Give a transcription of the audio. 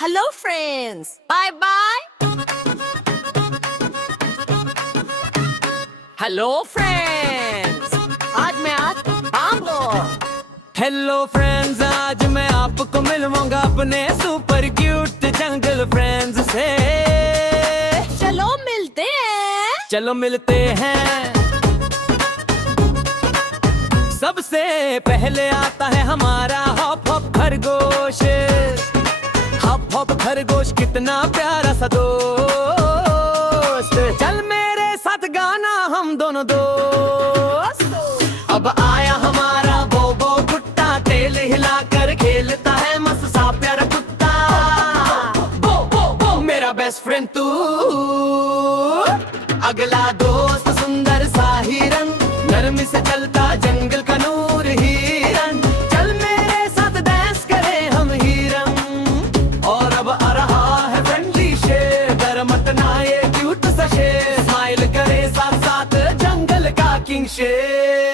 Hello friends, bye bye. Hello friends, आज मैं आपको हेलो फ्रेंड्स, आज मैं आपको मिलवाऊंगा अपने सुपर क्यूट जंगल फ्रेंड्स से। चलो मिलते हैं। चलो मिलते हैं। सबसे पहले आता है हमारा हॉप हॉप खरगोश। हॉप हॉप खरगोश कितना प्यारा सा दोस्त। चल मेरे साथ गाना हम दोनों दोस्त। अब आया हमारा बोबो कुत्ता, तेल हिलाकर खेलता है मस्त सा प्यारा कुत्ता। बो बो बो मेरा बेस्ट फ्रेंड तू। अगला दोस्त सुंदर सा हिरन, नरमी से चलता जंगल का नूर हिरन। चल मेरे साथ डांस करें हम हिरन। और अब आ रहा है फ्रेंडली शेर, डर मत ना ये क्यूट सा शेर। स्माइल करे साथ साथ जंगल का किंग शेर।